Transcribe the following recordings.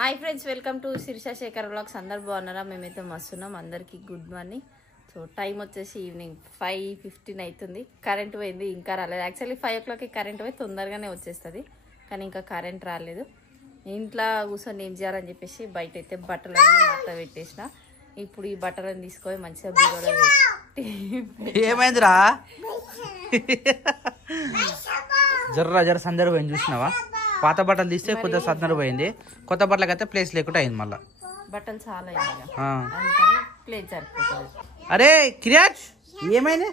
Hi friends, welcome to Shirisha Sekhar vlogs. అందరు బాగున్నారా? మేమైతే మస్తున్నాం. అందరికి గుడ్ మార్నింగ్. సో టైం వచ్చేసి ఈవినింగ్ 5:15 అవుతుంది. కరెంట్ పోయింది, ఇంకా రాలేదు. యాక్చువల్లీ 5 o'clock కరెంట్ పోయి తొందరగానే వచ్చేస్తుంది, కానీ ఇంకా కరెంట్ రాలేదు. ఇంట్లో కూర్చొని ఏం చేయాలని చెప్పేసి బయట అయితే బట్టలన్నీ మట్ట పెట్టేసిన. ఇప్పుడు ఈ బట్టలను తీసుకొని మంచిగా బీరోలో పెట్టి ఏమైందిరా జర్ర సందర్భం చూసినావా? పాత బట్టలు తీస్తే కొద్దిగా సందర్భమైంది, కొత్త బట్టలకి అయితే ప్లేస్ లేకుండా అయింది. మళ్ళా బట్టలు చాలా అందుకని ప్లేస్ సరిపోతుంది. అరే కిరాజ్, ఏమైంది?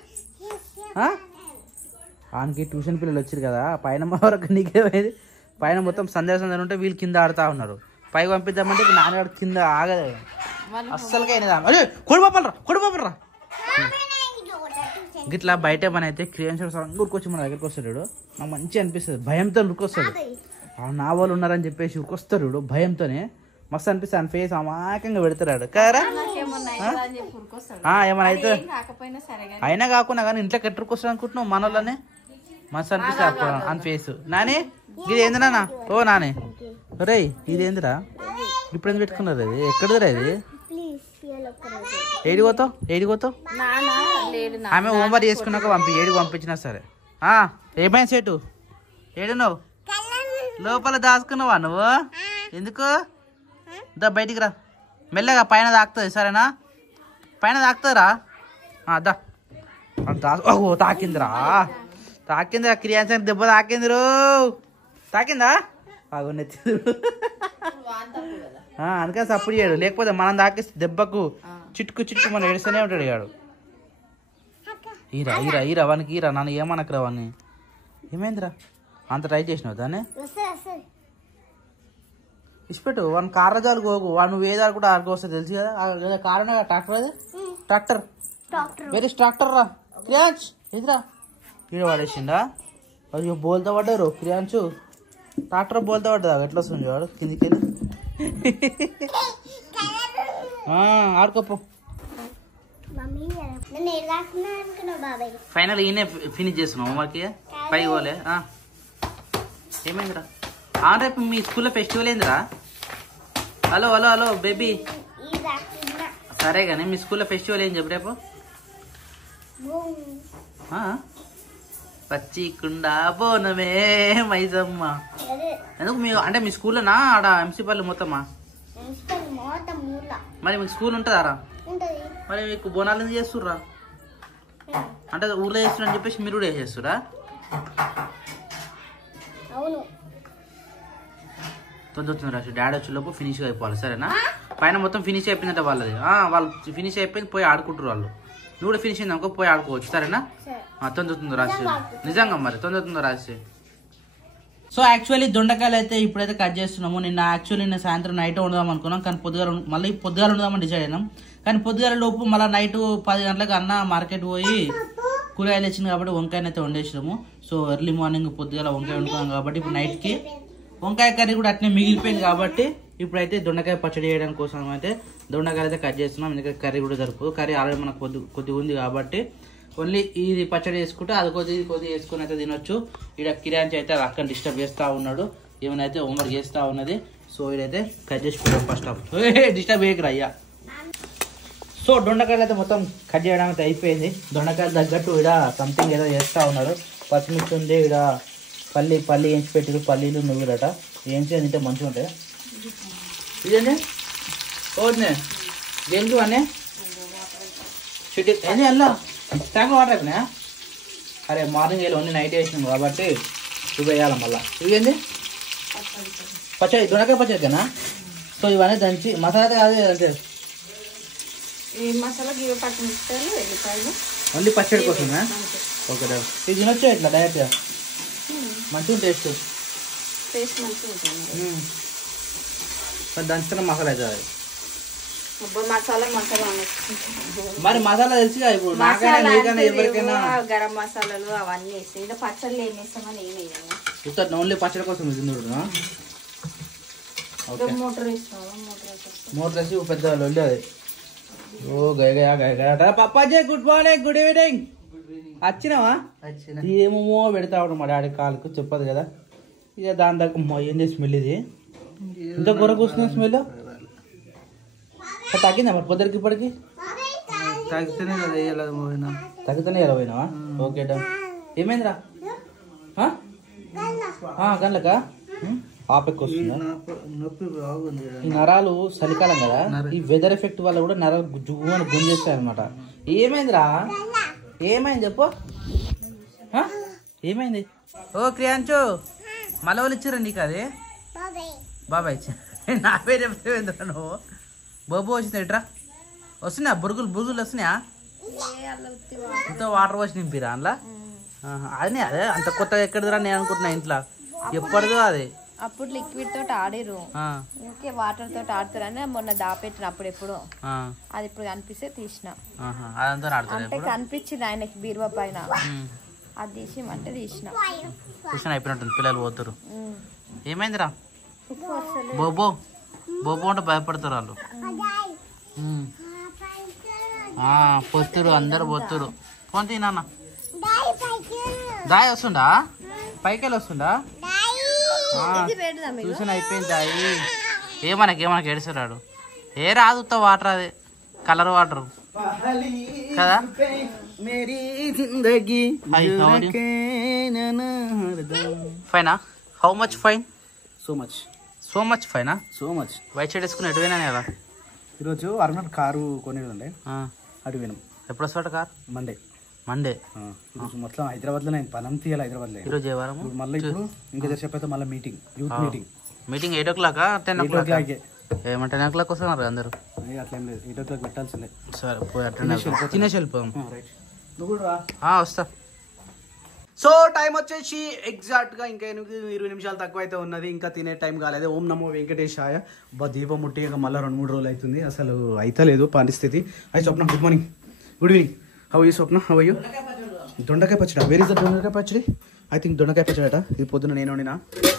ఆయనకి ట్యూషన్ పిల్లలు వచ్చారు కదా, పైన వరకు నీకేమైంది? పైన మొత్తం సందేశం ఉంటే వీళ్ళు కింద ఆడుతా ఉన్నారు. పైకి పంపిద్దామంటే నాన్నగాడు కింద ఆగదు, అస్సలుగా అయినదా. అరే కొడుపాపలరా గిట్లా బయట మన అయితే క్రియేషన్స్ ఊరికొచ్చి మన దగ్గరికి వస్తాడు. నాకు మంచిగా అనిపిస్తుంది, భయంతో ఉరికొస్తాడు. నా వాళ్ళు ఉన్నారని చెప్పేసి ఉరికొస్తాడు భయంతోనే. మస్తు అనిపిస్తుంది. ఆయన ఫేస్ అమాయకంగా పెడతాడు కదా. ఏమైనా అయితే అయినా కాకుండా కానీ ఇంట్లో కట్టుకొస్తాడు అనుకుంటున్నావు మన వాళ్ళనే. మస్తు అనిపిస్తుంది ఆయన ఫేస్. నాని ఇది ఏంది నాన్న? ఓ నాని రే ఇదేందిరా? ఇప్పుడు ఎందుకు పెట్టుకున్నారు? అది ఎక్కడిదిరా? ఇది ఏడిపోతావు? ఆమె హోంవర్క్ చేసుకున్నాక ఏడికి పంపించినా సరే. ఏమైనా సేటు ఏడున్నావు? లోపల దాచుకున్నావా నువ్వు? ఎందుకు? దా బయటికి రా, మెల్లగా పైన తాకుతుంది సరేనా? పైన తాకుతుందిరా. దా తాకిందిరా క్రియాన్సానికి దెబ్బ తాకిందిరు. తాకిందా? నెత్తి అందుకని సప్పుడు చేయడు, లేకపోతే మనం తాకిస్తే దెబ్బకు చిట్టుకు మనం ఏడుస్తూనే ఉంటాడు. ఇవాడు ఈరా వానికి ఈరా. నన్ను ఏమనకరా వాడిని. ఏమైందిరా అంత ట్రై చేసినావు దాన్ని? ఇచ్చిపెట్టు వాడిని. కార్రజాలు పోకు, వాడు నువ్వు ఏదాలు కూడా ఆడుకోవస్తుంది తెలుసు కదా. కారణం ట్రాక్టర్, అది ట్రాక్టర్, వెరీ ట్రాక్టర్ రా క్రియాంచ్. ఎదురా ఈడ పడేసిండా? అది బోల్తా పడ్డారు క్రియాంచు. ట్రాక్టర్ బోల్తా పడ్డా ఎట్లా వస్తుంది వాడు కిందికి. ఆడుకోపో. ఫైనల్ ఈయనే ఫినిష్ చేస్తున్నావు హోంవర్క్. పై పోలే. ఏమైందిరా? రేపు మీ స్కూల్లో ఫెస్టివల్ ఏందిరా? Hello baby. సరే కానీ మీ స్కూల్లో ఫెస్టివల్ ఏం చెప్పు రేపు? పచ్చికుండా బోనమే మైసమ్మ. ఎందుకు అంటే మీ స్కూల్లోనా ఆడ ఎంసీపల్లి మొత్తమా? మరి మీకు స్కూల్ ఉంటుందారా? మరి మీకు బోనాలు ఎందుకు చేస్తుర్రా? అంటే ఊర్లో చేస్తున్నా అని చెప్పేసి మీరు కూడా చేస్తురా? తొందర రాసి డాడీ వచ్చేలోపు ఫినిష్గా అయిపోవాలి సరేనా? పైన మొత్తం ఫినిష్ అయిపోయిందంటే వాళ్ళది. వాళ్ళు ఫినిష్ అయిపోయింది, పోయి ఆడుకుంటారు వాళ్ళు. నువ్వు కూడా ఫినిష్ అయింది అనుకో, పోయి ఆడుకోవచ్చు సరేనా? తొందర రాసి నిజంగా మరి తొందర రాసి. సో యాక్చువల్లీ దొండకాయలు అయితే ఇప్పుడైతే కట్ చేస్తున్నాము. నిన్న సాయంత్రం నైట్ వండుదాం అనుకున్నాం, కానీ పొద్దుగాల వండుదామని డిసైడ్ అయినాం. కానీ పొద్దుగాల లోపు మళ్ళీ నైట్ 10 గంటలకు అన్న మార్కెట్ పోయి కూరగాయలు వచ్చింది కాబట్టి వంకాయని అయితే వండేసినాము. సో ఎర్లీ మార్నింగ్ పొద్దుగాల వంకాయ వండుకున్నాం కాబట్టి ఇప్పుడు నైట్కి వంకాయ కర్రీ కూడా అట్నే మిగిలిపోయింది కాబట్టి ఇప్పుడైతే దొండకాయ పచ్చడి చేయడం కోసం అయితే దొండకాయలు అయితే కట్ చేస్తున్నాం. ఎందుకంటే కర్రీ కూడా సరిపోదు. కర్రీ ఆల్రెడీ మనకు కొద్దిగా ఉంది కాబట్టి ఓన్లీ ఇది పచ్చడి చేసుకుంటే అది కొద్దిగా వేసుకుని అయితే తినొచ్చు. ఇక్కడ కిరాంచి అయితే అక్కడ డిస్టర్బ్ చేస్తూ ఉన్నాడు, ఏమైనా హోంవర్క్ చేస్తూ ఉన్నది. సో ఇదైతే కట్ చేసి పెట్టాం ఫస్ట్ ఆఫ్. డిస్టర్బ్ చేయకరా అయ్యా. సో దొండకాయలు అయితే మొత్తం కట్ చేయడం అయితే అయిపోయింది. దొండకాయలు తగ్గట్టు ఇక్కడ సంథింగ్ ఏదో చేస్తూ ఉన్నాడు. పచ్చిమిర్చి ఉంది, ఇక్కడ పల్లి ఏంచి పెట్టారు, పల్లీలు నువ్వులట ఏంచి తింటే మంచిగా ఉంటాయి. ఇదండి ఓకే దేనికి అన్నీ చుట్టి ఏంది అలా ట్యాంక్ వాటర్ అయిపోయినా? అరే మార్నింగ్ వెళ్ళి ఓన్లీ నైట్ వేసినాం కాబట్టి ఇవి వేయాలి మళ్ళీ. ఇవేంది పచ్చడి, దొండకాయ పచ్చడికేనా? సో ఇవన్నీ దంచి మసాలా కాదు అంటే ఓన్లీ పచ్చడి కోసమే. ఓకే ఇది తినొచ్చు ఇట్లా డైరెక్ట్గా, మంచిగా టేస్ట్ దంచుకున్న మసాలా అవుతుంది. మరి మసాలా తెలిసి ఇప్పుడు నాకైనా ఎవరికైనా గరం మసాలాలు అవన్నీ వేసి పచ్చళ్ళు ఏం వేస్తామని ఏం వేయాలి. ఓన్లీ పచ్చడి కోసం తిందుడు. మోటర్ వేసి పెద్ద లొల్లి అది. ఓ గయ పప్పాజీ గుడ్ మార్నింగ్, గుడ్ ఈవినింగ్. వచ్చినావా? ఏమో పెడతా ఉన్నాడు మా డాడీ కాలుకు చెప్పదు కదా. ఇక దాని దగ్గర ఏంది స్మెల్ ఇది. ఇంత కూరకు వస్తుంది స్మెల్ తగ్గిందా మరి పొద్దురికి ఇప్పటికి తాగితేనే కదా వేయాలి పోయినా. తగ్గుతానే ఎలా పోయినావా? Okay done. ఏమైందిరా? గంటలకా ఆపెక్కి వస్తుందా? నొప్పి బాగుంది. ఈ నరాలు చలికాలం కదా, ఈ వెదర్ ఎఫెక్ట్ వల్ల కూడా నరాలు జువ్వని గుంజేస్తాయి అనమాట. ఏమైందిరా? ఏమైంది చెప్పు. ఏమైంది? ఓ క్రియాంచు మళ్ళీ వాళ్ళు ఇచ్చారా నీకు? అది బాబాయ్ ఇచ్చా. నా పేరు చెప్తావేంద్రా నువ్వు? బొబ్బు వచ్చింది ఎట్రా వస్తున్నాయా? బురుగులు వస్తున్నాయా? ఇంత వాటర్ పోసి నింపిరా అందులో? అదే అదే అంత కొత్తగా ఎక్కడిదిరా నేను అనుకుంటున్నా. ఇంట్లో ఎప్పటిదో అది. అప్పుడు లిక్విడ్ తోటి ఆడిరు, ఇంకే వాటర్ తోటి ఆడుతారని మొన్న దాపెట్టిన అప్పుడు ఎప్పుడు అది ఇప్పుడు కనిపిస్తే తీసిన. అదంతా అంటే కనిపించింది ఆయనకి బీరువా పైన, అది తీసి అంటే తీసిన. చూసిన అయిపోయినట్టుంది, పిల్లలు పోతారు. ఏమైందిరా? బోబో బోబో అంటే భయపడతారు వాళ్ళు. పొత్తురు అందరు పోతురు. పోతే నాన్న దాయి వస్తుందా? పైకి వస్తుందా? ట్యూషన్ అయిపోయింది దాయి. ఏమనకి ఏడుస్తాడు. ఏ రాదు వాటర్, అది కలర్ వాటర్ కదా. ఫైనా? How much fine? So much ఫైనా? వైట్ షర్ట్ వేసుకుని ఎటు పోయినా కదా ఈరోజు అరుణ్ కారు కొనేది అటు వినం. ఎప్పుడు వస్తాడు కార్? మండే. మొత్తం హైదరాబాద్ లో నేను పనం తీయాలి. హైదరాబాద్ లో ఈరోజు ఏ వారం? మళ్ళీ ఇప్పుడు ఇంకా చెప్పైతే మళ్ళీ యూత్ మీటింగ్ 8 o'clock 10 o'clock? ఏమంటే 10 o'clock వస్తున్నారు అందరు. అట్లా ఏం లేదు, 8 o'clock పెట్టాల్సిందే. సరే పోయి తినేసి వెళ్ళిపోయాం. వస్తా. సో టైం వచ్చేసి ఎగ్జాక్ట్ గా ఇంకా 20 నిమిషాలు తక్కువ అయితే ఉన్నది. ఇంకా తినే టైం కాలేదు. ఓం నమో వెంకటేశాయ. దీపం ముట్టి ఇంకా మళ్ళీ 2-3 రోజులు అవుతుంది. అసలు అయితే లేదు పరిస్థితి. అయ్యి Swapna, good morning. Good evening. How you Swapna? How you? దొండకాయ పచ్చడి. వేర్ ఇస్ ద దొండకాయ పచ్చడి? ఐ థింక్ దొండకాయ పచ్చడి అట. ఇది పొద్దున నేను వండిన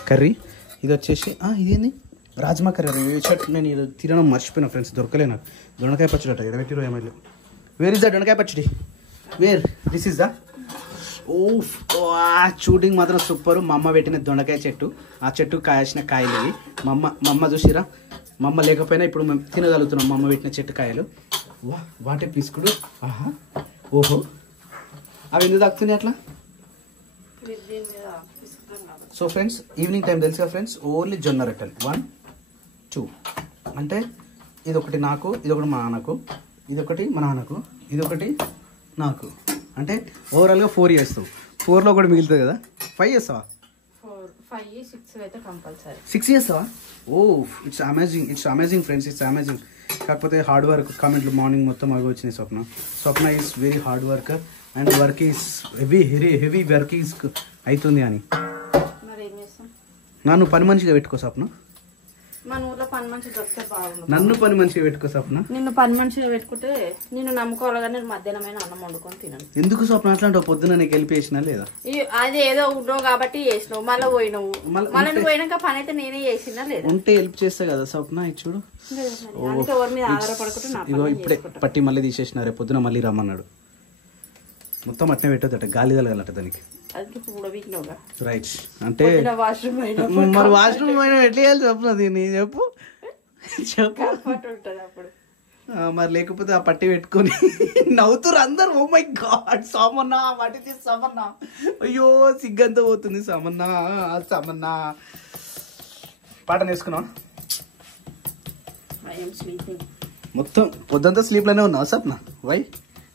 కర్రీ. ఇది వచ్చేసి ఇదేంది రాజ్మా కర్రీ. నేను ఇది తినడం మర్చిపోయినా ఫ్రెండ్స్, దొరకలే నాకు. దొండకాయ పచ్చడి అట. 20 ఏమైనా. వేర్ ఇస్ ద దొండకాయ పచ్చడి? Where? This is the shooting మాత్రం సూపర్. మా అమ్మ పెట్టిన దొండకాయ చెట్టు. ఆ చెట్టు కాయాల్సిన కాయలు ఇవి. మా అమ్మ చూసిరా, మా అమ్మ లేకపోయినా ఇప్పుడు మేము తినగలుగుతున్నాం మా అమ్మ పెట్టిన చెట్టు కాయలు. వాటే పీసుకుడు. ఓహో, అవి ఎందుకు తాకుతున్నాయి అట్లా? సో ఫ్రెండ్స్ ఈవినింగ్ టైం తెలుసు కదా ఫ్రెండ్స్, ఓన్లీ జొన్న రొట్టెలు 1 2 అంటే ఇదొకటి నాకు, ఇదొకటి మా నాన్నకు, ఇదొకటి మా నాన్నకు, ఇదొకటి నాకు. అంటే ఓవరాల్గా 4 చేస్తావు. 4లో ఒకటి మిగులుతుంది కదా. 5 చేస్తావా? 6 అయితే కంపల్సరీ. 6 చేస్తావా? It's amazing friends, it's amazing. కాకపోతే హార్డ్ వర్క్. కామెంట్లు మార్నింగ్ మొత్తం అవి వచ్చినాయి. Swapna is very hard worker and work is heavy work is అవుతుంది అని. నన్ను పని మనిషిగా పెట్టుకో స్వప్న. మన ఊర్లో పని మనిషి దొరికితే బాగుంది. నన్ను పని మనిషిగా పెట్టుకో స్వప్న. నిన్ను పని మనిషిగా పెట్టుకుంటే నిన్ను నమ్ముకోవాలి కానీ మధ్యాహ్నమైన అన్నం వండుకొని తినను. ఎందుకు స్వప్న అట్లాంటి? పొద్దున నీకు వెళ్ళిపోయేసినా లేదా? అది ఏదో ఉన్నావు కాబట్టి చేసినావు, మళ్ళీ పోయినావు. మళ్ళీ నువ్వు పోయినాక పని అయితే నేనే చేసినా లేదా? ఉంటే హెల్ప్ చేస్తా కదా స్వప్న. ఇది చూడు, ఎవరి మీద ఆధారపడకుండా ఇగో ఇప్పుడే పట్టి మళ్ళీ తీసేసినారే. పొద్దున మళ్ళీ రమ్మన్నాడు. మొత్తం అట్నే పెట్టొద్దట, గాలి తగలట దానికి. రైట్. అంటే మరి వాష్రూమ్ పోయినా ఎట్లా చేయాలి చెప్పు. దీన్ని చెప్పు. మరి లేకపోతే ఆ పట్టి పెట్టుకొని నవ్వుతురు అందరు. ఓ మై గాడ్ సామన్నా, వాటి తీసి సామన్నా. అయ్యో సిగ్గంతా పోతుంది. సామన్నా పాట నేర్చుకున్నావా? మొత్తం పొద్దంతా స్లీప్ లోనే ఉన్నావా సప్న? వై?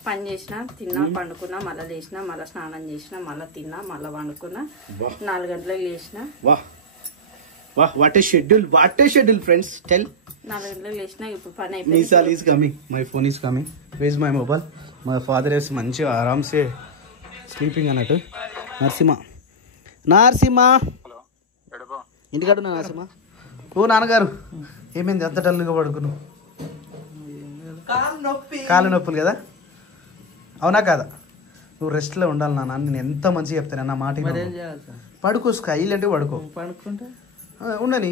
పని చేసినా, తిన్నా, పండుకున్నా, మళ్ళీ లేచినా, మళ్ళీ స్నానం చేసినా, మళ్ళీ తిన్నా, మళ్ళీ వండుకున్నా, 4 గంటలకు లేచిన. What a schedule friends. Tell. 4 గంటలకు లేచినా ఇప్పుడు పని Nisal is coming. My phone is coming. Where is my mobile? My father is మంచిగా ఆరామ్సే స్లీపింగ్ అన్నట్టు. నరసింహ ఇంటికాడ ఉన్నా నరసింహ. ఓ నాన్నగారు ఏమైంది అంత డల్గా పడుకున్నావు? కాలు నొప్పులు కదా? అవునా కాదా? నువ్వు రెస్ట్లో ఉండాలి నాన్న. నేను ఎంత మంచిగా చెప్తాను నా మాట. పడుకో, స్కైల్ పడుకో. పడుకుంటే ఉండని.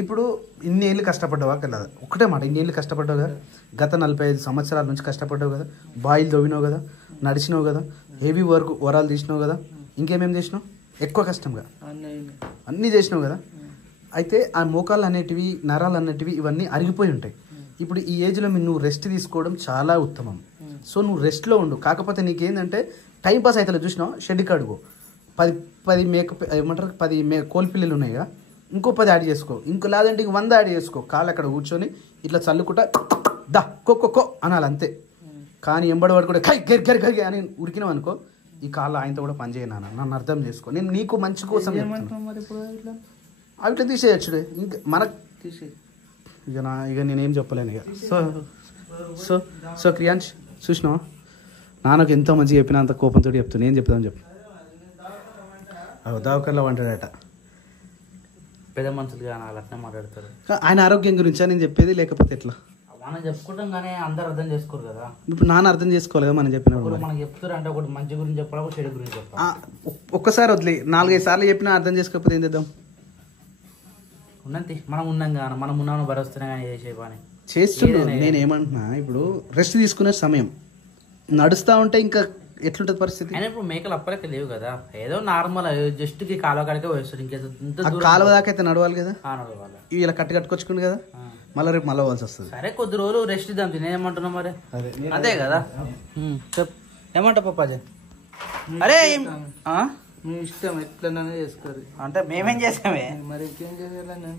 ఇప్పుడు ఇన్ని ఏళ్ళు కష్టపడ్డావా కదా? ఒకటే మాట, ఇన్ని ఏళ్ళు కష్టపడ్డావు కదా. గత 45 సంవత్సరాల నుంచి కష్టపడ్డావు కదా. బాయిలు తవ్వినావు కదా, నడిచినావు కదా, హెవీ వర్క్ వరాలు తీసినావు కదా. ఇంకేమేమి చేసినావు? ఎక్కువ కష్టంగా అన్నీ చేసినావు కదా. అయితే ఆ మోకాళ్ళు అనేటివి నరాలు అనేటివి ఇవన్నీ అరిగిపోయి ఉంటాయి. ఇప్పుడు ఈ ఏజ్లో నువ్వు రెస్ట్ తీసుకోవడం చాలా ఉత్తమం. సో నువ్వు రెస్ట్లో ఉండు. కాకపోతే నీకేంటంటే టైం పాస్ అవుతుంది. చూసినావు షెడ్ కడుగు 10 మేక ఏమంటారు 10 కోల్ పిల్లలు ఉన్నాయిగా, ఇంకో 10 యాడ్ చేసుకో. ఇంకో లేదంటే 100 యాడ్ చేసుకో. కాళ్ళు అక్కడ కూర్చొని ఇట్లా చల్లుకుంటా దా కో అనాలి అంతే. కానీ ఎంబడి వాడు కూడా గరి అని ఉరికినావు అనుకో, ఈ కాళ్ళు ఆయనతో కూడా పని చేయను. నన్ను అర్థం చేసుకో. నేను నీకు మంచి కోసం అవిట్లా తీసేయచ్చుడే. ఇంకా మనకు తీసే ఇక నేనేం చెప్పలేను ఇక. సో క్రియాంష్ చూసినావా, నాన్నకు ఎంతో మంచిగా చెప్పిన అంత కోపంతో చెప్తున్నా. ఏం చెప్తామని చెప్పు. దావకర్లో వంటాడట. పెద్ద మనుషులు కానీ వాళ్ళు అట్నే మాట్లాడతారు. ఆయన ఆరోగ్యం గురించా నేను చెప్పేది, లేకపోతే ఎట్లా? మనం చెప్పుకుంటాం కానీ అందరు అర్థం చేసుకోరు కదా. ఇప్పుడు నాన్న అర్థం చేసుకోవాలి కదా మనం చెప్పినప్పుడు. మనకు చెప్తారు అంటే ఒకటి మంచి గురించి చెప్పాలి, ఒకటి చెడు గురించి చెప్పాలి. ఒక్కసారి వదిలే 4-5 సార్లు చెప్పినా అర్థం చేసుకోకపోతే ఏం చేద్దాం? ఉన్నంత మనం ఉన్నాం కానీ మనం ఉన్నామని భరోస్తానే కానీ చేసే పని చేస్తున్నాను. నేను ఏమంటున్నా, ఇప్పుడు రెస్ట్ తీసుకునే సమయం నడుస్తా ఉంటే ఇంకా ఎట్లుంటది పరిస్థితి? అయినా ఇప్పుడు మేకలు అప్పటికే లేవు కదా, ఏదో నార్మల్ జస్ట్ కి కాలువ కాడికే వేస్తారు. ఇంకేదో కాలువ దాకా అయితే నడవాలి కదా, నడవాలి. ఇలా కట్టుకొచ్చుకుంది కదా, మళ్ళీ రేపు మళ్ళీ పోవాల్సి వస్తుంది. సరే కొద్ది రోజులు రెస్ట్ ఇద్దాం. నేనేమంటున్నా మరి అదే కదా. చెప్ ఏమంటా పప్పాజీ? అరే మీ ఇష్టం ఎట్లనే చేసుకోరు. అంటే మేమేం చేసామే మరి ఇంకేం చేయాలని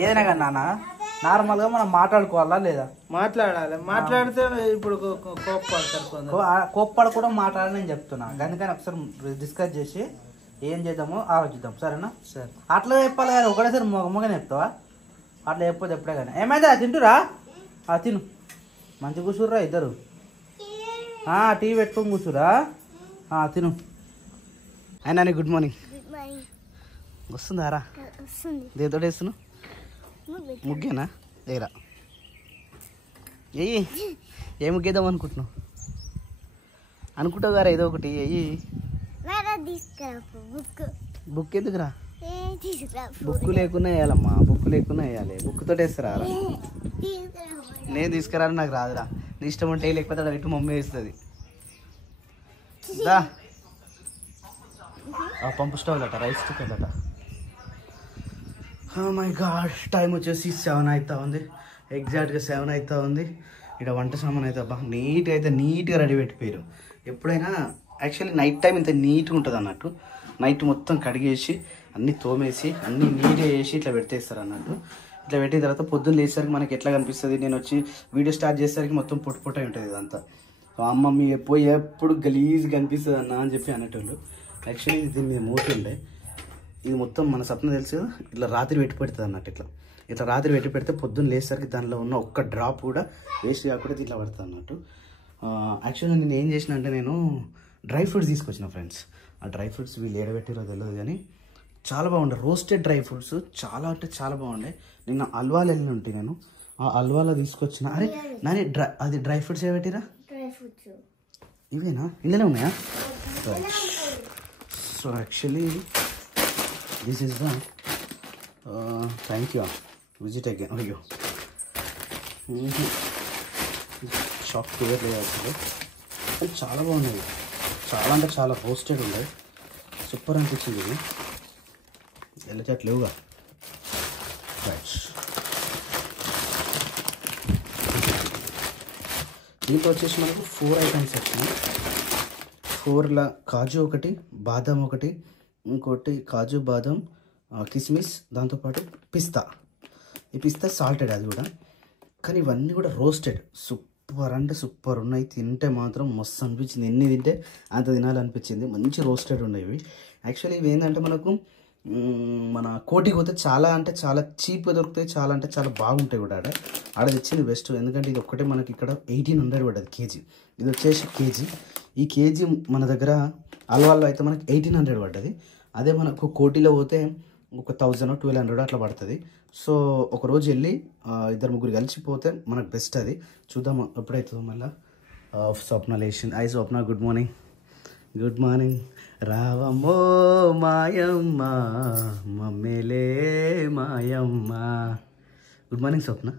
ఏదైనా కానీ నాన్న నార్మల్ గా మనం మాట్లాడుకోవాలా లేదా? మాట్లాడాలి. మాట్లాడితే ఇప్పుడు కోప్పడతారు. కోప్పడ మాట్లాడాలని నేను చెప్తున్నా. అందుకని ఒకసారి డిస్కస్ చేసి ఏం చేద్దామో ఆలోచిద్దాం. సరేనా? సరే. అట్లా చెప్పాలి కానీ ఒకటేసారి మొగనే చెప్తావా? అట్లా చెప్పదు ఎప్పుడే కానీ. ఏమైందా తింటురా? తిను. మంచి కూర్చుర్రా ఇద్దరు. టీ పెట్టుకొని కూర్చురా. తిను. అయినా గుడ్ మార్నింగ్. వస్తుందారా? దేంతో వేస్తున్నావు? ముగ్గేనా? ఏరా ఎయ్యి. ఏ ముగ్గేద్దాం అనుకుంటున్నావు? అనుకుంటావు గారా ఏదో ఒకటి ఎయ్యి. బుక్ ఎందుకురా? బుక్ లేకున్నా వేయాలమ్మా. బుక్ లేకున్నా వేయాలి. బుక్తో వేస్తారా? నేను తీసుకురా, నాకు రాదురా. నీ ఇష్టం ఉంటే లేకపోతే అడిగి మమ్మీ వేస్తుంది. దా పంపు స్టవ్ అట, రైస్ కుక్కర్ అట. మై గాడ్, టైం వచ్చేసి 7 అవుతా ఉంది. ఎగ్జాక్ట్గా 7 అవుతా ఉంది. ఇక్కడ వంట సామాన్ అయితే అబ్బా నీట్గా రెడీ పెట్టిపోయారు. ఎప్పుడైనా యాక్చువల్లీ నైట్ టైం ఇంత నీట్గా ఉంటుంది అన్నట్టు. నైట్ మొత్తం కడిగేసి అన్నీ తోమేసి అన్నీ నీట్గా చేసి ఇట్లా పెట్టేస్తారు అన్నట్టు. ఇట్లా పెట్టిన తర్వాత పొద్దున్న లేచేసరికి మనకి ఎట్లా కనిపిస్తుంది, నేను వచ్చి వీడియో స్టార్ట్ చేసేసరికి మొత్తం పొట్టు ఉంటుంది ఇదంతా. అమ్మమ్మ ఎప్పుడు గలీజ్ కనిపిస్తుంది అన్న అని చెప్పి అనేటోళ్ళు. యాక్చువల్లీ దీని మీద మూతి ఉండే, ఇది మొత్తం మన సప్న తెలుసు కదా, ఇట్లా రాత్రి పెట్టి పెడుతుంది అన్నట్టు. ఇట్లా రాత్రి పెట్టి పెడితే పొద్దున్న లేచేసరికి దానిలో ఉన్న ఒక్క డ్రాప్ కూడా వేస్ట్ కాకుండా ఇట్లా పడుతుంది అన్నట్టు. యాక్చువల్గా నేను ఏం చేసిన అంటే, నేను డ్రై ఫ్రూట్స్ తీసుకొచ్చిన ఫ్రెండ్స్. ఆ డ్రై ఫ్రూట్స్ వీళ్ళు ఏడబెట్టిరో తెలియదు కానీ చాలా బాగుండే. రోస్టెడ్ డ్రై ఫ్రూట్స్ చాలా అంటే చాలా బాగుండే. నిన్న అల్వాలు వెళ్ళి ఉంటే నేను ఆ అల్వాలో తీసుకొచ్చిన. అరే నాని అది డ్రై ఫ్రూట్స్ ఏ పెట్టిరా? ఇవేనా? ఇందులోనే ఉన్నాయా? So actually this is the thank you visit again. అయ్యో షాప్ క్లియర్ లేదు అసలు, కానీ చాలా బాగున్నాయి. చాలా అంటే చాలా రోస్టెడ్ ఉన్నాయి. సూపర్ అనిపించింది. ఇది వెళ్ళేటట్లేవుగా. దీంట్లో వచ్చేసి మనకు 4 ఐటమ్స్ వచ్చినాయి. 4ల కాజు ఒకటి, బాదం ఒకటి, ఇంకోటి కాజు బాదం కిస్మిస్, దాంతోపాటు పిస్తా. ఈ పిస్తా సాల్టెడ్ అది కూడా, కానీ ఇవన్నీ కూడా రోస్టెడ్. సూపర్ అంటే సూపర్ ఉన్నాయి. తింటే మాత్రం మస్తు అనిపించింది. ఎన్ని తింటే అంత తినాలనిపించింది. మంచి రోస్టెడ్ ఉన్నాయి. యాక్చువల్లీ ఇవి ఏంటంటే మనకు మన కోటికి పోతే చాలా అంటే చాలా చీప్గా దొరుకుతాయి. చాలా అంటే చాలా బాగుంటాయి కూడా. ఆడ తెచ్చింది బెస్ట్. ఎందుకంటే ఇది ఒక్కటే మనకి ఇక్కడ 1800 పడ్డది కేజీ. ఇది వచ్చేసి కేజీ. ఈ కేజీ మన దగ్గర అల్వాల్లో అయితే మనకి 1800 పడ్డది. అదే మనకు కోటిలో పోతే ఒక 1000 1200 అట్లా పడుతుంది. సో ఒకరోజు వెళ్ళి 2-3 కలిసిపోతే మనకు బెస్ట్. అది చూద్దాం ఎప్పుడైతుందో. మళ్ళీ స్వప్న లేషన్. ఐ Swapna, good morning. Good morning. రావమ్మో మాయమ్మ మమ్మేలే మాయమ్మ. Good morning Swapna.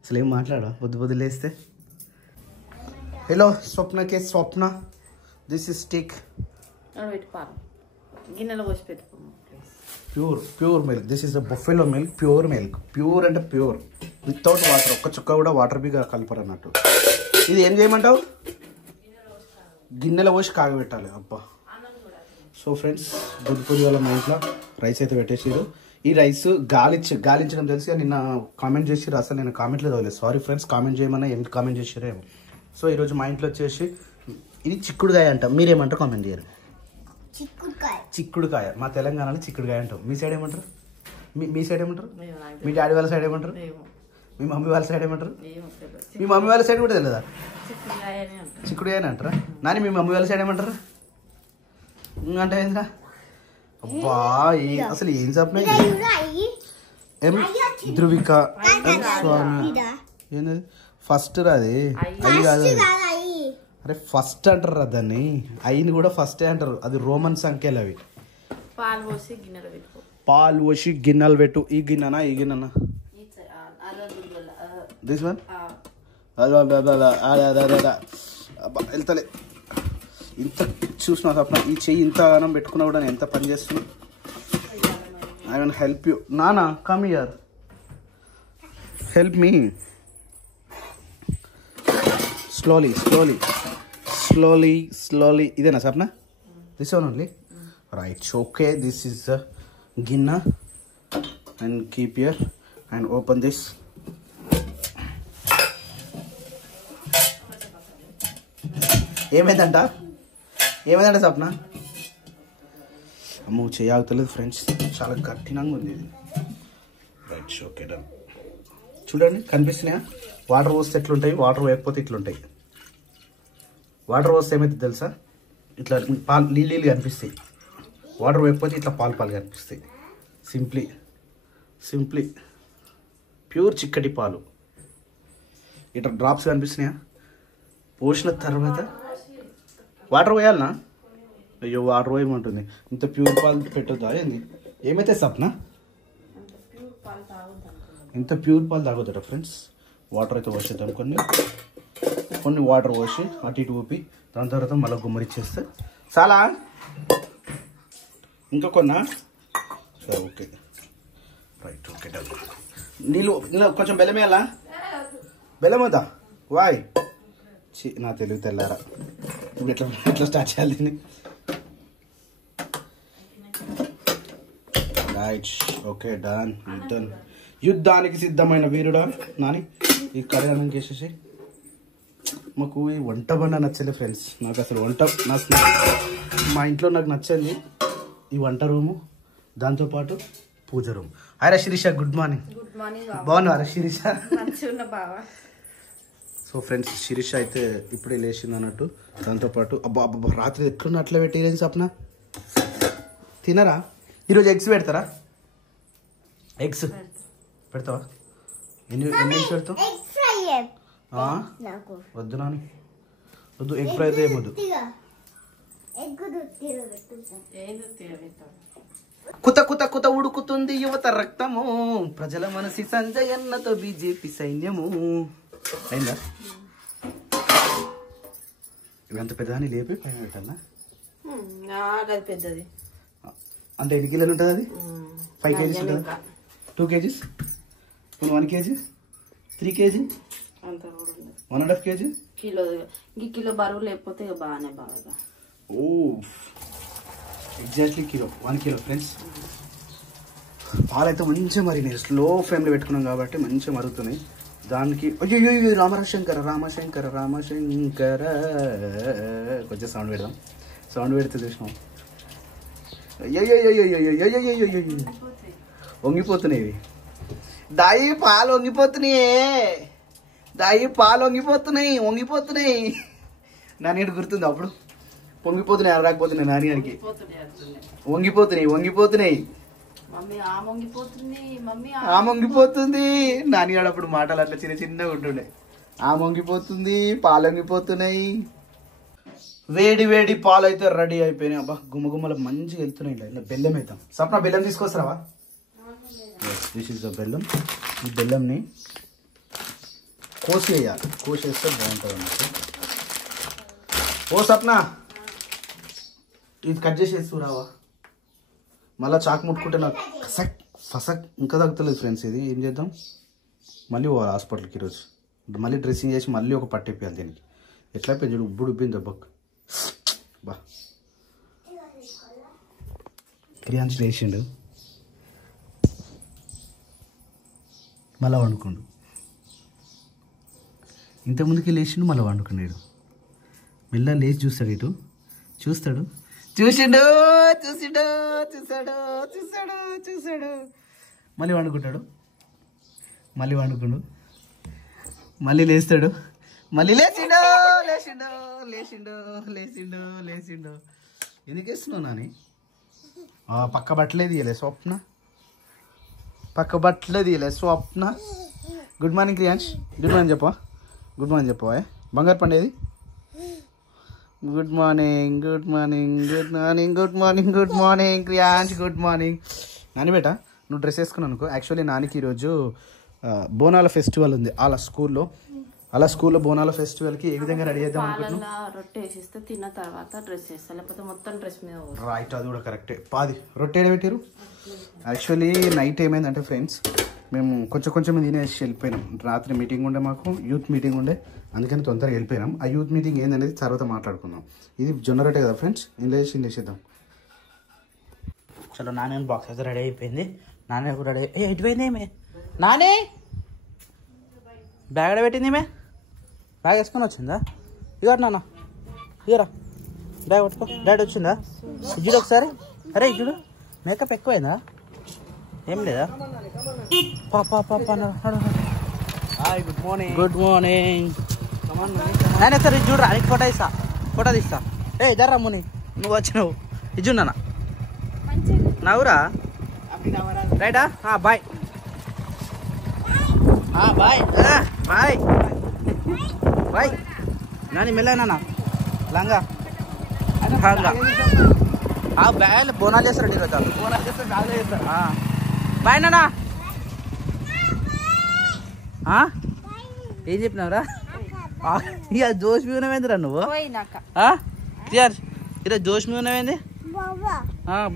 అసలు ఏం మాట్లాడా పొద్దు లేస్తే? హలో స్వప్నకే. Swapna this is stick. గిన్నెలో పోసి పెట్టుకోము. Pure milk. This is the buffalo milk, pure milk. Pure అంటే ప్యూర్, వితౌట్ వాటర్. ఒక్క చుక్క కూడా వాటర్ బిగా కలపరు అన్నట్టు. ఇది ఏం చేయమంటావు? గిన్నెలో పోసి కాగబెట్టాలి. అబ్బా. సో ఫ్రెండ్స్, పొద్దు వాళ్ళ మా ఇంట్లో రైస్ అయితే పెట్టేసారు. ఈ రైస్ గాలించడం తెలిసి నిన్న కామెంట్ చేసిరు. అసలు నేను కామెంట్లో చదవలేదు, సారీ ఫ్రెండ్స్. కామెంట్ చేయమన్నా ఏం కామెంట్ చేసారేమో. సో ఈరోజు మా ఇంట్లో వచ్చేసి ఇది చిక్కుడుకాయ అంటాం. మీరేమంటారు కామెంట్ చేయరు. చిక్కుడుకాయ మా తెలంగాణలో చిక్కుడుకాయ అంటాం. మీ సైడ్ ఏమంటారు? మీ సైడ్ ఏమంటారు? మీ డాడీ వాళ్ళ సైడ్ ఏమంటారు? మీ మమ్మీ వాళ్ళ సైడ్ ఏమంటారు? మీ మమ్మీ వాళ్ళ సైడ్ కూడా తెలియదా? చిక్కుడుకాయనే అంటారా? నాని మీ మమ్మీ వాళ్ళ సైడ్ ఏమంటారు? అంటే ఏంద్రా? అబ్బా, అసలు ఏం చెప్పిన ఏం ధృవిక స్వామి ఏంటది ఫస్ట్ రాది అయ్యి కాదు. అరే ఫస్ట్ అంటారు రా దాన్ని. అయ్యిని కూడా ఫస్టే అంటారు. అది రోమన్ సంఖ్యలు అవి. పాలు పోసి గిన్నెలు పెట్టు. ఈ గిన్నెనా ఈ గిన్నెనా? This one వెళ్తలే. ఇంత చూసిన తప్ప ఈ చెయ్యి ఇంత గానం పెట్టుకున్నా కూడా నేను ఎంత పని చేస్తున్నా. I will help you. నానా come here, help me. Slowly slowly slowly slowly. ఇదేనా Sapna? This one only, right. Okay, this is the గిన్నె and keep here and open this. ఏమైందంట సప్న? అమ్మో చేయగలేదు ఫ్రెండ్స్, చాలా కఠినంగా ఉంది ఇది. Right, okay done. చూడండి కనిపిస్తున్నాయా? వాటర్ పోస్తే ఎట్లుంటాయి, వాటర్ వేయకపోతే ఇట్లుంటాయి. వాటర్ పోస్తే ఏమైతే తెలుసా? ఇట్లా పాలు నీళ్ళు కనిపిస్తాయి. వాటర్ వేయకపోతే ఇట్లా పాలు కనిపిస్తాయి. సింప్లీ ప్యూర్ చిక్కటి పాలు. ఇట్లా డ్రాప్స్ కనిపిస్తున్నాయా? పోసిన తర్వాత వాటర్ పోయాలనా? అయ్యో, వాటర్ పోయమంటుంది. ఇంత ప్యూర్ పాలు పెట్టొద్దా ఏంది? ఏమైతే సప్న? ఇంత ప్యూర్ పాలు తాగొద్దట ఫ్రెండ్స్. వాటర్ అయితే పోసేద్దాం. కొన్ని వాటర్ పోసి అటు ఇటు ఊపి దాని తర్వాత మళ్ళీ గుమ్మరిచ్చేస్తే చాలా. ఇంకా కొన్నా? సరే, ఓకే రైట్, ఓకే డన్. నీళ్ళు కొంచెం బెల్లం వేయాలా? బెల్లం వద్దా? వాయ్ నా తెలుగు తెల్లారా. ఇప్పుడు ఎట్లా స్టార్ట్ చేయాలి దీన్ని? Right, okay done. యుద్ధానికి సిద్ధమైన వీరుడా నాని. ఈ కళ్యాణం చేసేసి మాకు ఈ వంట బండ నచ్చలే ఫ్రెండ్స్. నాకు అసలు మా ఇంట్లో నాకు నచ్చింది ఈ వంట రూము, దాంతోపాటు puja room. Hi Shirisha, good morning. బాగున్నారా శిరీష? సో ఫ్రెండ్స్, శిరీష అయితే ఇప్పుడే లేచింది అన్నట్టు. దాంతోపాటు అబ్బా రాత్రి ఎట్లున్న అట్లా పెట్టేది సప్న. తినరా? ఈరోజు ఎగ్స్ పెడతారా? ఎగ్స్ పెడతావా? ఎన్ని ఎగ్స్ పెడతావు? వద్దు నాని, వద్దు. ఎగ్ ఫ్రై అయితే ఏమొద్దు. కుత ఉడుకుతుంది యువత రక్తము, ప్రజల మనసి సంజయన్నతో బీజేపీ సైన్యము. అయిందా? ఇవంత పెద్దదాన్ని లేపి పైన పెట్టాలా? పెద్దది అంటే ఎన్ని కిలోలు ఉంటుంది అది? 5 kgs ఉంటుంది. 2 kgs, 1 kg, 3 kg, 1.5 kg, kilo బరువు లేకపోతే బాగానే బాగా. ఓ ఎగ్జాక్ట్లీ కిలో, 1 kg ఫ్రెండ్స్. పాలైతే మంచిగా మరిగినాయి. స్లో ఫ్లేమ్లో పెట్టుకున్నాం కాబట్టి మంచిగా మరుగుతున్నాయి. దానికి అయ్యో రామశంకర కొంచెం సౌండ్ పెడదాం. సౌండ్ పెడితే చూసినాం. వంగిపోతున్నాయి. దాయి పాలు వంగిపోతున్నాయి. నాని గుర్తుంది అప్పుడు? పొంగిపోతున్నాయి రాకపోతున్నాయి. నాని గారికి వంగిపోతున్నాయి. వంగిపోతుంది. నానిగాడు అప్పుడు మాటలు అట్లా చిన్నగా ఉంటుండే. వంగిపోతుంది, పాలు వంగిపోతున్నాయి. వేడి పాలు అయితే రెడీ అయిపోయినాయి. అబ్బా గుమ్మగుమ్మలు మంచిగా వెళ్తున్నాయి. ఇలా బెల్లం అవుతాం. సప్న బెల్లం తీసుకొస్తావా? దిస్ ఇస్ ద బెల్లం. ఈ బెల్లంని కోసి వేయాలి. కోసేస్తే బాగుంటుంది అన్నట్టు. ఓ సప్న, ఇది కట్ చేసేస్తూ రావా? మళ్ళీ చాకు ముట్టుకుంటే నాకు ఫసక్ ఫసక్ ఇంకా తగ్గుతలేదు ఫ్రెండ్స్. ఇది ఏం చేద్దాం, మళ్ళీ పోవాలి హాస్పిటల్కి ఈరోజు. మళ్ళీ డ్రెస్సింగ్ చేసి మళ్ళీ ఒక పట్టేపియాలి దీనికి. ఎట్లా పెంచుడు ఉబ్బుడు ఉబ్బింది దెబ్బకు. బా క్రియాంశ్ లేచిండు, మళ్ళీ వండుకుండు. ఇంతకుముందుకి లేచిండు, మళ్ళీ వండుకున్నాడు. మెల్ల లేచి చూస్తాడు, ఇటు చూస్తాడు, చూసిండు చూసిండు చూసాడు చూసాడు చూసాడు, మళ్ళీ వండుకుంటాడు, మళ్ళీ వండుకుండు, మళ్ళీ లేస్తాడు, మళ్ళీ లేచిండు లేచిండు లేచిండు లేచిండు లేచిండు. ఎందుకు వేస్తున్నావు నాని? పక్క బట్టలే తీయలే స్వప్న, పక్క బట్టలే తీయలే Swapna. Good morning Kriyansh, good morning చెప్పా, గుడ్ మార్నింగ్ చెప్పవా. బంగారు పండేది good morning good morning good morning good morning good morning Kriyansh good morning. Nani బేట నువ్వు డ్రెస్ వేసుకున్నావు అనుకో. యాక్చువల్లీ నానికి ఈరోజు బోనాల ఫెస్టివల్ ఉంది అలా స్కూల్లో. బోనాల ఫెస్టివల్కి ఏ విధంగా రెడీ చేద్దాం అనుకుంటున్నాం? రొట్టె వేసిస్తే తిన్న తర్వాత డ్రెస్ వేస్తా, లేకపోతే మొత్తం డ్రెస్ మీద. రైట్, అది కూడా కరెక్టే. పాది రొట్టె పెట్టారు. యాక్చువల్లీ నైట్ ఏమైందంటే ఫ్రెండ్స్, మేము కొంచెం తినేసి వెళ్ళిపోయినాం. రాత్రి మీటింగ్ ఉండే, మాకు యూత్ మీటింగ్ ఉండే, అందుకని తొందరగా వెళ్ళిపోయినాం. ఆ యూత్ మీటింగ్ ఏందనేది తర్వాత మాట్లాడుకుందాం. ఇది జొన్న రొట్టె కదా ఫ్రెండ్స్, ఇంలేసేద్దాం. చలో నాన్న బాక్స్ అయితే రెడీ అయిపోయింది. నాన్న కూడా రెడీ. ఎటుపోయింది ఏమే నానే? బ్యాగ్ ఎడ పెట్టింది ఏమే? బ్యాగ్ వేసుకొని వచ్చిందా? ఇగో నాన్న, ఇగరా బ్యాగ్ పట్టుకో. డాడీ వచ్చిందా? చూడు ఒకసారి. అరే చూడు, మేకప్ ఎక్కువైందా? ఏం లేదా? Good morning. Good morning. నేను ఒకసారి ఇది చూడరా, నీకు ఫోటో తీస్తా. ఏ జర్రా ముని, నువ్వు వచ్చినావు. ఇది చూడు నాన్న, నవ్వురా. రైటా? Bye bye bye bye. నాని మెల్ల నాన్న, లంగా బ్యాగ్ బోనాలు చేస్తారు ఈరోజు. బోనాలు చేస్తే బ్యాగ్ చేస్తారు. బాయ్ నాన్న. ఏం చెప్పినావురా? ఇక జోష్ మీ ఉన్నవేందిరా నువ్వు? ఈరోజు జోష్ మీ ఉన్నవేంది?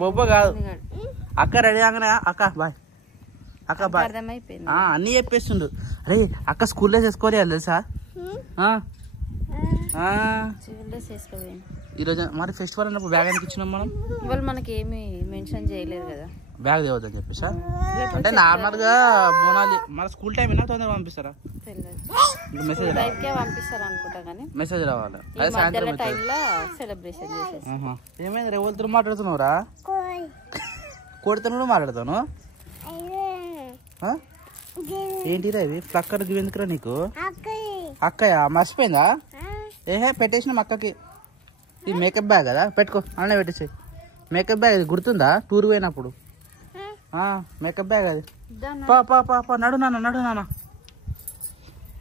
బొబ్బ కాదు. అక్క రెడీ కాగానే అక్క బాయ్, అక్క బాయ్ అన్నీ చెప్పేస్తుండు. అరే అక్క స్కూల్లో చేసుకోవాలి తెలుసా? ఈరోజు మరి ఫెస్టివల్ అన్నప్పుడు బ్యాగ్ ఎందుకు ఇచ్చినాం మనం? వాళ్ళు మనకి ఏమి మెన్షన్ చేయలేదు కదా, బ్యాగ్ తేవద్దని చెప్పేసా? అంటే నార్మల్ గా బోనాలు మన స్కూల్ టైం అయినా తొందరగా పంపిస్తారా? మెసేజ్ పంపిస్తారు అనుకుంటా, కానీ మెసేజ్ రావాలి. అదే సాయంత్రం టైంలో సెలబ్రేషన్ చేసేసి. ఏమైంది రేవలతో మాట్లాడుతున్నావురా? కోడితో మాట్లాడతాను. ఏంటిరా ఇది ఫ్లక్కర్ ఎందుకురా నీకు? అక్కయ్య మర్చిపోయిందా? ఏహే పెట్టేసినాం అక్కకి. ఇది మేకప్ బ్యాగ్ కదా, పెట్టుకో అన్నీ పెట్టేసి. మేకప్ బ్యాగ్ ఇది గుర్తుందా? టూర్ పోయినప్పుడు మేకప్ బ్యాగ్ అది. పా నడు నాన్న.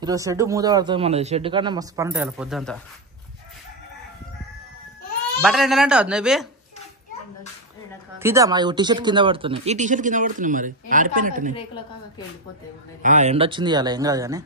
ఈరోజు షెడ్ మూత పడుతుంది మనది. షెడ్ కన్నా మస్తు పని ఉంటాయి పొద్దుంతా. బట్టలు ఎండాలంటే అవుతుంది తీద్దామా? ఈ టీషర్ట్ కింద పడుతుంది, ఈ టీషర్ట్ కింద పడుతుంది. మరి ఆరిపోయినట్టు ఎండ వచ్చింది అలా ఏం కాదు కానీ